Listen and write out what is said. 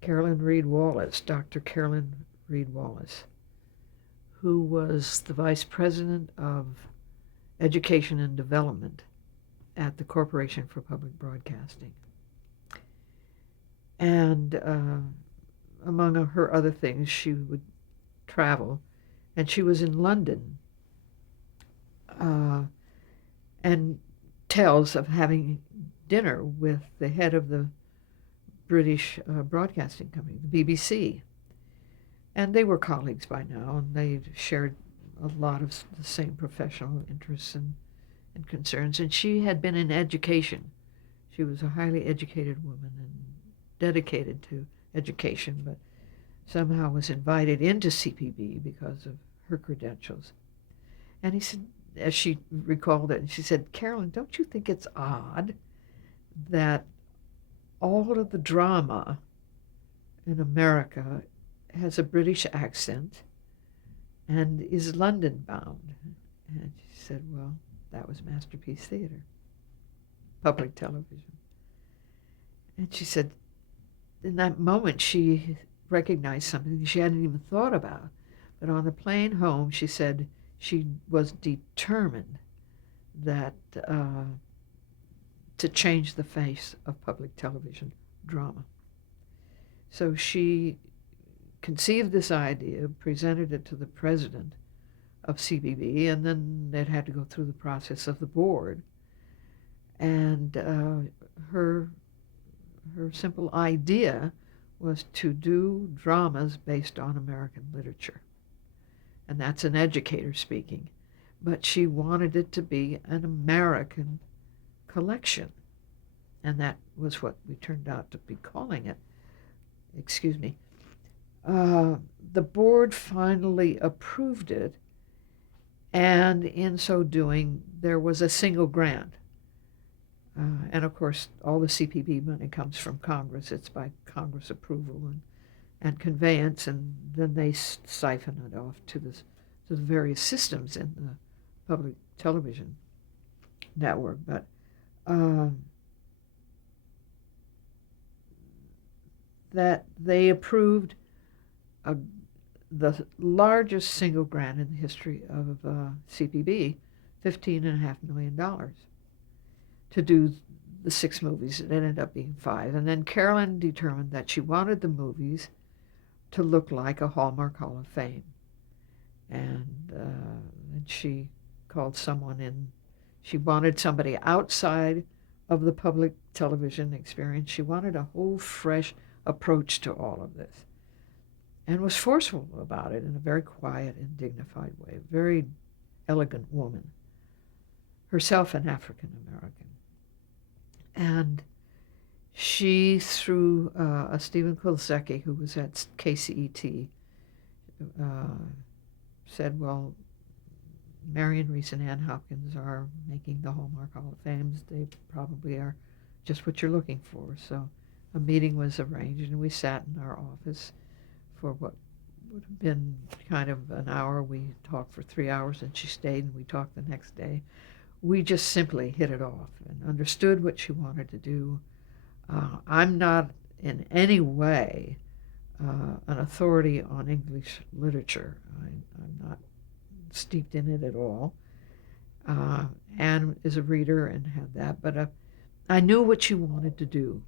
Carolyn Reed Wallace, Dr. Carolyn Reed Wallace, who was the vice president of education and development at the Corporation for Public Broadcasting. And among her other things, she would travel, and she was in London and tells of having dinner with the head of the British broadcasting company, the BBC. And they were colleagues by now, and they shared a lot of the same professional interests and concerns. And she had been in education. She was a highly educated woman and dedicated to education, but somehow was invited into CPB because of her credentials. And he said, as she recalled it, she said, "Carolyn, don't you think it's odd that all of the drama in America has a British accent and is London bound?" And she said, "Well, that was Masterpiece Theater, public television." And she said, in that moment, she recognized something she hadn't even thought about. But on the plane home, she said she was determined that to change the face of public television drama. So she conceived this idea, presented it to the president of CBB, and then it had to go through the process of the board. And her simple idea was to do dramas based on American literature. And that's an educator speaking. But she wanted it to be an American collection. And that was what we turned out to be calling it. Excuse me. The board finally approved it, and in so doing, there was a single grant. And of course, all the CPB money comes from Congress. It's by Congress approval and conveyance, and then they siphon it off to the various systems in the public television network. But that they approved the largest single grant in the history of CPB, $15.5 million, to do the 6 movies. It ended up being 5. And then Carolyn determined that she wanted the movies to look like a Hallmark Hall of Fame. And she called someone in. She wanted somebody outside of the public television experience. She wanted a whole fresh approach to all of this, and was forceful about it in a very quiet and dignified way. Very elegant woman, herself an African American. And she, through a Stephen Kulsecki, who was at KCET, said, well, Marian Rees and Ann Hopkins are making the Hallmark Hall of Fame. They probably are just what you're looking for. So a meeting was arranged, and we sat in our office for what would have been kind of an hour. We talked for 3 hours, and she stayed, and we talked the next day. We just simply hit it off and understood what she wanted to do. I'm not in any way an authority on English literature. I'm not steeped in it at all. Anne is a reader and had that, but I knew what she wanted to do,